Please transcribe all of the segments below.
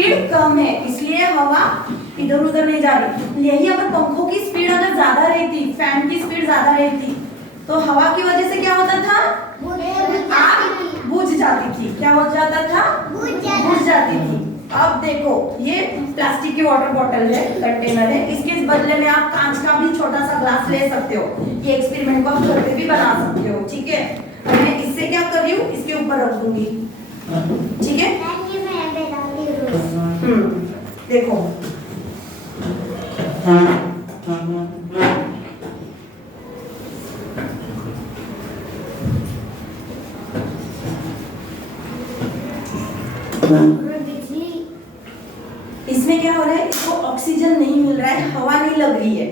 Speed कम है, इसलिए हवा इधर उधर नहीं जा रही। यही अगर पंखों की स्पीड अगर ज्यादा रहती, फैन की स्पीड ज्यादा रहती, तो हवा की वजह से क्या होता था, आग बुझ जाती थी। क्या हो जाता था, बुझ जाती थी। अब देखो ये प्लास्टिक की वाटर बॉटल है, कंटेनर है, इसके बदले में आप कांच का भी छोटा सा ग्लास ले सकते हो। ये एक्सपेरिमेंट को आप घर पे भी बना सकते हो, ठीक है। मैं इससे क्या कर रही हूँ, इसके ऊपर रख दूंगी, ठीक है। देखो इसमें क्या हो रहा है, इसको ऑक्सीजन नहीं मिल रहा है, हवा नहीं लग रही है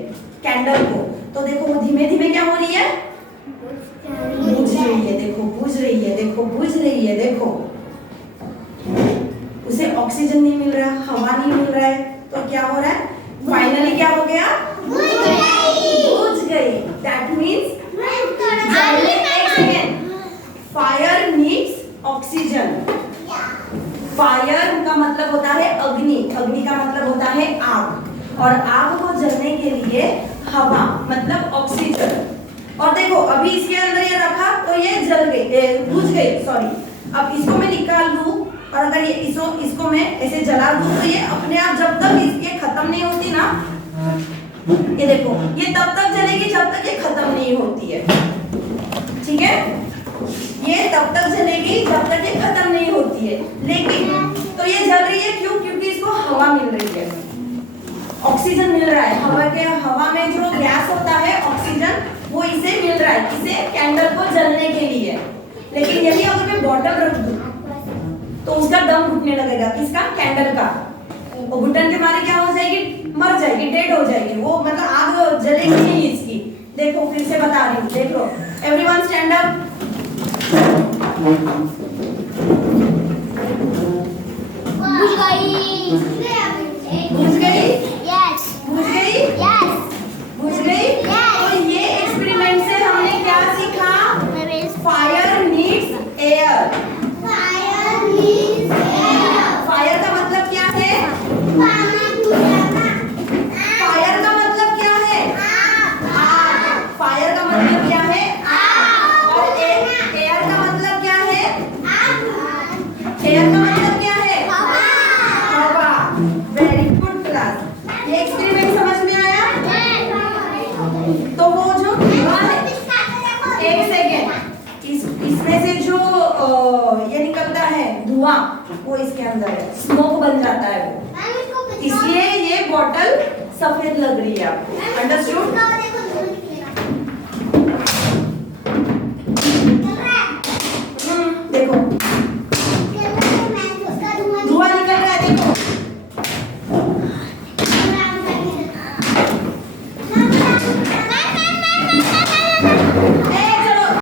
कैंडल को। तो देखो वो धीमे धीमे क्या हो रही है, बुझ रही है। देखो बुझ रही है, देखो बुझ रही है, देखो उसे ऑक्सीजन नहीं मिल रहा, हवा नहीं मिल रहा है, तो क्या हो रहा है, फाइनली क्या हो गया, बुझ गई। That means fire needs oxygen. Fire का मतलब होता है अग्नि, अग्नि का मतलब होता है आग, और आग को जलने के लिए हवा मतलब ऑक्सीजन। और देखो अभी इसके अंदर ये रखा तो ये जल गई, बुझ गई, सॉरी। अब इसको मैं निकाल दूं और अगर ये इसको मैं ऐसे जला दूं तो ये अपने आप, जब तक ये खत्म नहीं होती ना, ये देखो ये तब तक जलेगी जब तक ये खत्म नहीं होती है, ठीक है। ये तब तक जलेगी जब तक ये खत्म नहीं होती है। लेकिन तो ये जल रही है क्यों, क्योंकि इसको हवा मिल रही है, ऑक्सीजन मिल रहा है। हवा में जो गैस होता है ऑक्सीजन, वो इसे मिल रहा है, इसे कैंडल को जलने के लिए। लेकिन यदि अगर मैं बॉटल रख दूं तो उसका दम घुटने लगेगा, किसका, कैंडल का। वो घुटन के मारे क्या हो जाएगी, मर जाएगी, डेड हो जाएगी वो, मतलब आग जलेगी नहीं इसकी। देखो फिर से बता रही हूँ, देख लो, एवरीवन स्टैंड अप। बुझ गई, बुझ गई, यस, बुझ गई, यस, बुझ गई। तो ये एक्सपेरिमेंट से हमने क्या सीखा, फायर नीड्स एयर। फायर का मतलब क्या है, फायर का मतलब क्या है, आग। फायर का मतलब क्या है, आग। और एयर का मतलब क्या है, एयर का मतलब क्या है, हवा। Very good class. ये एक्सपेरिमेंट समझ में आया। तो वो जो धुआं है, एक सेकेंड, इसमें से जो ये निकलता है धुआं, वो इसके अंदर है, स्मोक बन जाता है वो, इसलिए ये बॉटल सफेद लग रही है आपको। अंडरस्टूड।